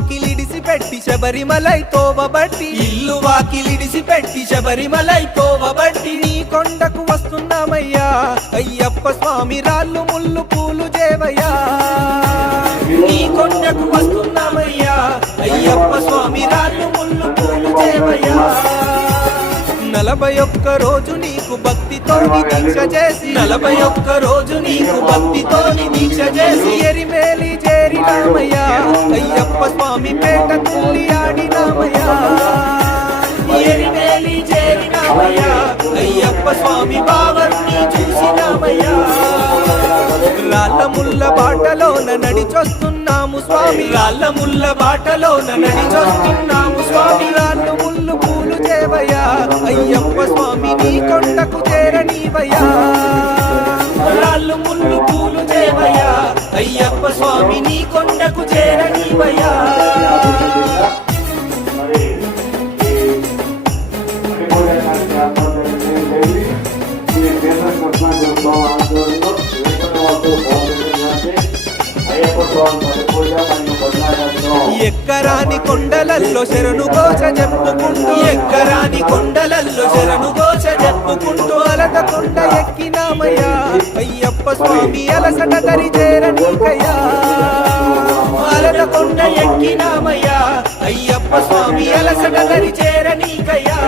వాకిలిడిసి పెట్టి శబరిమలై తోవబట్టి ఇల్లు వాకిలిడిసి పెట్టి శబరిమలై తోవబట్టి నీ కొండకు వస్తున్నామయ్యా అయ్యప్ప స్వామి రాళ్ళు ముళ్ళు పూలు చేవయ్యా నీ కొండకు వస్తున్నామయ్యా అయ్యప్ప స్వామి రాళ్ళు ముళ్ళు పూలు చేవయ్యా 41 రోజు నీకు భక్తితోని దీక్ష చేసి 41 రోజు నీకు భక్తితోని దీక్ష చేసి ఎరిమేలి చేరినామయ్యా అయ్యప్ప స్వామి పేట తుల్లి ఆడినామయ్యా ఎరిమేలి చేరినామయ్యా అయ్యప్ప స్వామి బావరుని చూసినామయ్యా రాళ్ళ ముళ్ళ బాటలోన నడిచొస్తున్నాము స్వామి రాళ్ళ ముళ్ళ బాటలోన నడిచొస్తున్నాము స్వామి రాళ్ళు ముళ్ళు పూలు చేవయ్యా అయ్యప్ప స్వామి నీ కొండకు చేరనీవయ్యా రాళ్ళు ముళ్ళు పూలు చేవయ్యా అయ్యప్ప స్వామి నీ కొండకు చేరనీవయ్యా ఎక్కరాని కొండలల్లో శరణు ఘోష చెప్పుకుంటూ ఎక్కరాని కొండలల్లో శరణు ఘోష చెప్పుకుంటూ అలట కొండ ఎక్కినామయ్యా అయ్యప్ప స్వామి అలసట దరి చేరనీకయ్యా అలట కొండ ఎక్కినామయ్యా అయ్యప్ప స్వామి అలసట దరి చేరనీకయ్యా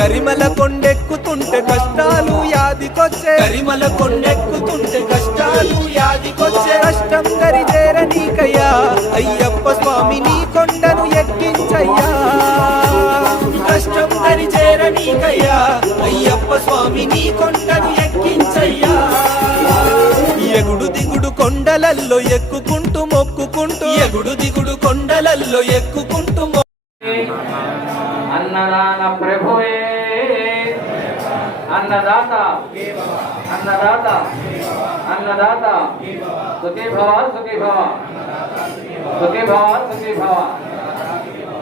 కరిమల కొండెక్కుతుంటే కష్టాలు యాదికొచ్చే కరిమల కొండెక్కుతుంటే కష్టాలు యాదికొచ్చే కష్టం దరి చేరనీకయ్యా అయ్యప్ప స్వామి నీ కొండను ఎక్కించయ్యా కష్టం దరి చేరనీకయ్యా అయ్యప్ప స్వామి నీ కొండను ఎక్కించయ్యా ఎగుడు దిగుడు కొండలల్లో ఎక్కుకుంటూ మొక్కుకుంటూ ఎగుడు దిగుడు కొండలల్లో ఎక్కుకుంటూ అన్నదాన ప్రభువే అన్నదాత అన్నదాత అన్నదాత సుఖీ భవ సుఖీ భవ సుఖీ భవ సుఖీ భవ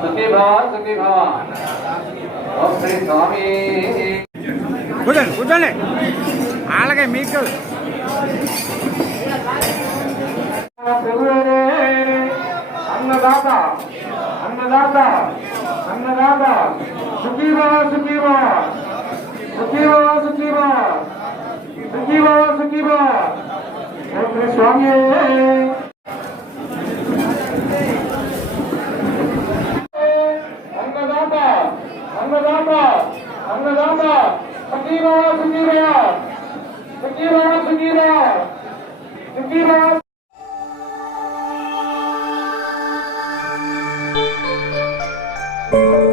సుఖీ భవ సుఖీ భవ ఓం శ్రీ స్వామి కూర్చోండి కూర్చోండి అలాగే మీకు ప్రభువే అన్నదాత అన్నదాత అన్నదాత సుఖీ భవ సుఖీ భవ సుఖీ భవ సుఖీ భవ సుఖీ భవ సుఖీ భవ ఓం శ్రీ స్వామి అన్నదాత అన్నదాత అన్నదాత సుఖీ భవ సుఖీ భవ సుఖీ భవ సుఖీ భవ సుఖీ భవ you